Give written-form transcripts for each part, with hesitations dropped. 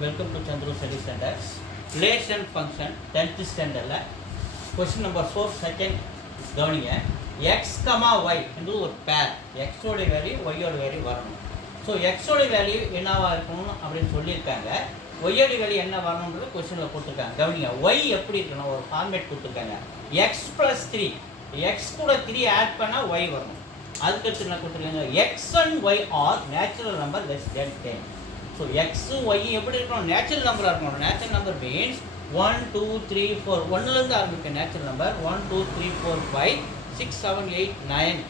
Welcome to Chandru Study Center. Relation function 10th standard question number 4 second is கவனிங்க x, y என்று ஒரு pair x ஓட value y ஓட value வரணும். So x ஓட value என்னவா இருக்கணும் அப்படின்னு சொல்லியிருக்காங்க. y ஓட வேல்யூ என்ன வரணுன்றது கொஸ்டினில் கொடுத்துருக்காங்க. கவனிங்க y எப்படி இருக்கணும் ஒரு ஃபார்மேட் கொடுத்துருக்காங்க. x + 3 x கூட 3 ஆட் பண்ணால் y வரணும். அதுக்கடுத்து என்ன கொடுத்துருக்காங்க, x and y are natural number less than 10. So எக்ஸும் ஒய்யும் எப்படி இருக்கணும், நேச்சுரல் நம்பராக இருக்கணும். நேச்சுரல் நம்பர் மீன்ஸ் 1 2 3 4 ஒன்றுலேருந்து ஆரம்பிக்க நேச்சுரல் நம்பர் 1 2 3 4 5 6 7 8 9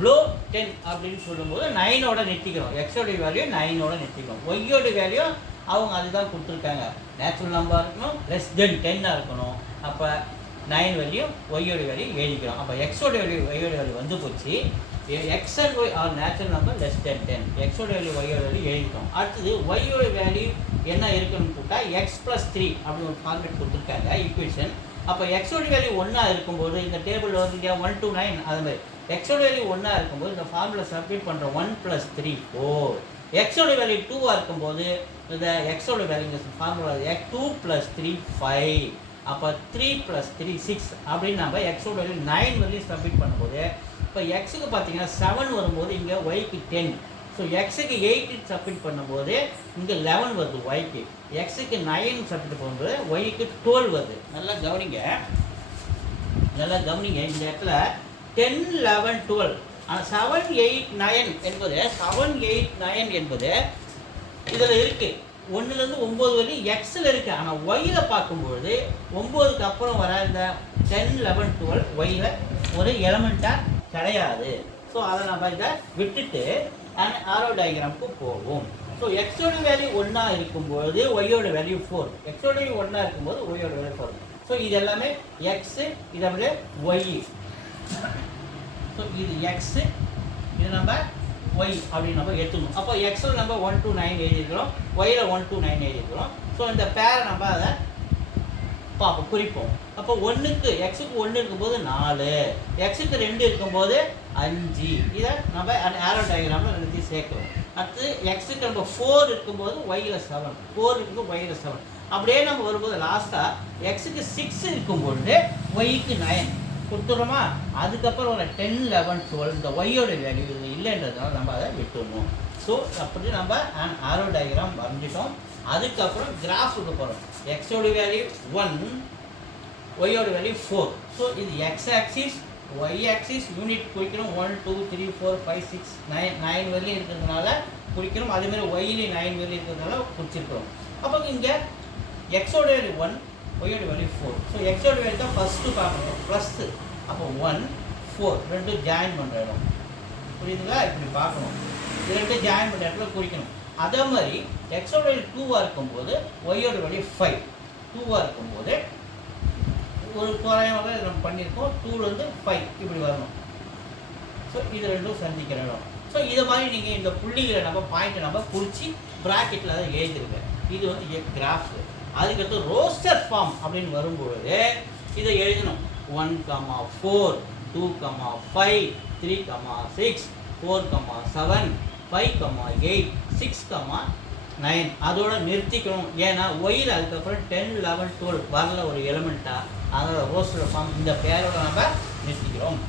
ப்ளோ 10 அப்படின்னு சொல்லும்போது 9ஓட நிறுத்திக்கிறோம். எக்ஸோடைய வேல்யூ 9ஓட நிறுத்திக்கிறோம். ஒய்யோட வேல்யூ அவங்க அதுதான் கொடுத்துருக்காங்க. நேச்சுரல் நம்பர் இருக்கணும், லெஸ் தென் 10ஆக இருக்கணும். அப்போ 9 வேல்யூ ஒய்யோட வேல்யூ எழுதிக்கிறோம். அப்போ எக்ஸோட வேல்யூ ஒய்யோட வேல்யூ வந்து போச்சு. x and y are natural number less than 10. x ஓட வேல்யூ y ஓட வேல்யூ எழுதிட்டோம். அடுத்தது y ஓட வேல்யூ என்ன இருக்குன்னு போட்டா x + 3 அப்படி ஒரு ஃபார்மேட் கொடுத்துருக்காங்க ஈக்குவேஷன். அப்போ x ஓட வேல்யூ 1 இருக்கும்போது இந்த டேபிள் வந்து 1 to 9 அது மாதிரி x ஓட வேல்யூ 1 இருக்கும்போது இந்த ஃபார்முலா சப்ஸ்டிட்யூட் பண்ணுறோம். 1 + 3 4. x ஓட வேல்யூ 2 இருக்கும்போது இந்த x ஓட வேல்யூ இந்த ஃபார்முலா 2 + 3 5. அப்போ 3 + 3 6 அப்படின்னு நம்ம x ஓட வேல்யூ 9 வரையும் சப்ஸ்டிட்யூட் பண்ணும்போது இப்போ எக்ஸுக்கு பார்த்தீங்கன்னா 7 வரும்போது இங்கே ஒய்க்கு 10. ஸோ எக்ஸுக்கு 8 சப்மிட் பண்ணும்போது இங்கே 11 வருது ஒய்க்கு. எக்ஸுக்கு 9 சப்மிட் பண்ணும்போது ஒய்க்கு 12 வருது. நல்லா கவனிங்க இந்த இடத்துல 10 11 12 ஆனால் 7 8 9 என்பது 7 8 9 என்பது இதில் இருக்குது. 1லேருந்து 9 வரையும் எக்ஸில் இருக்குது. ஆனால் ஒய்யில் பார்க்கும்பொழுது 9க்கு அப்புறம் வர இந்த 10 11 12 ஒய்யில் ஒரு எலமெண்ட்டாக கிடையாது. ஸோ அதை நம்ம இதை விட்டுட்டு ஆரோ டயக்ராமுக்கு போவோம். ஸோ எக்ஸோட வேல்யூ 1 இருக்கும்போது ஒய்யோட வேல்யூ 4. எக்ஸோட வேல்யூ 1 இருக்கும்போது ஒய்யோட வேல்யூ 4. ஸோ இது எல்லாமே எக்ஸு, இது அப்படியே ஒய். ஸோ இது எக்ஸு, இது நம்ம ஒய் அப்படின்னு நம்ம எடுத்துக்கணும். அப்போ எக்ஸில் நம்ம 1 to 9 எழுதிக்கிறோம், ஒய்யில் 1 to 9 எழுதிக்கிறோம். ஸோ இந்த பேரை நம்ம அதை பார்ப்போம், குறிப்போம். அப்போ எக்ஸுக்கு 1 இருக்கும்போது 4, எக்ஸுக்கு 2 இருக்கும்போது 5. இதை நம்ம ஆரோ டயக்ராமில் ரெண்டுத்தையும் சேர்க்கிறோம். அடுத்து எக்ஸுக்கு நம்ம 4 இருக்கும்போது ஒய்யில் 7, 4 இருக்கும்போது ஒய்யில் 7. அப்படியே நம்ம வரும்போது லாஸ்ட்டாக எக்ஸுக்கு 6 இருக்கும்பொழுது ஒய்க்கு 9 கொடுத்துட்றோமா. அதுக்கப்புறம் ஒரு 10 11 12 இந்த ஒய்யோட வேல்யூ இது இல்லைன்றதுனால நம்ம அதை விட்டுடணும். ஸோ அப்படி நம்ம ஆரோ டயக்ராம் வரைஞ்சிட்டோம். அதுக்கப்புறம் கிராஃபுக்கு போகிறோம். எக்ஸோட வேல்யூ 1, ஒய்யோட வேல்யூ 4. ஸோ இது X axis Y axis unit குறிக்கிறோம். 1 2 3 4 5 6 9 வரையும் இருக்கிறதுனால குறிக்கிறோம். அதேமாதிரி ஒய்லேயும் 9 வரையும் இருக்கிறதுனால குறிச்சிருக்கிறோம். அப்போ இங்கே எக்ஸோட வேல்யூ 1, ஒய்யோட வேல்யூ 4. ஸோ எக்ஸோட வேல்யூ தான் ஃபஸ்ட்டு பார்க்கணும், ப்ளஸ்ஸு. அப்போ 1 4 ரெண்டு ஜாயின் பண்ணுற இடம் புரியுதுங்களா, இப்படி பார்க்கணும். இது ரெண்டு ஜாயின் பண்ணுற இடத்துல குறிக்கணும். அதே மாதிரி எக்ஸோட வேல்யூ 2 இருக்கும்போது ஒய்யோட வேல்யூ 5. 2 இருக்கும்போது ஒரு தோராயமாக நம்ம பண்ணியிருக்கோம். 2லேருந்து 5 இப்படி வரணும். ஸோ இது ரெண்டும் சந்திக்கிற இடம். ஸோ இதை மாதிரி நீங்கள் இந்த புள்ளிகளை நம்ம பாயிண்ட்டை நம்ம குறித்து ப்ராக்கெட்டில் அதை எழுதிருங்க. இது வந்து கிராஃப். அதுக்கடுத்து ரோஸ்டர் ஃபார்ம் அப்படின்னு வரும்பொழுது இதை எழுதணும். 1, 4 2, 5 3, 6 4, 7 5, 8 6, 9 அதோட நிறுத்திக்கணும். ஏன்னா ஒயில் அதுக்கப்புறம் 10 11 12 வரல ஒரு எலிமெண்ட்டாக. அதோட ரோஸ்டர் ஃபார்ம் இந்த பேரோட நம்ம நிறுத்திக்கிறோம்.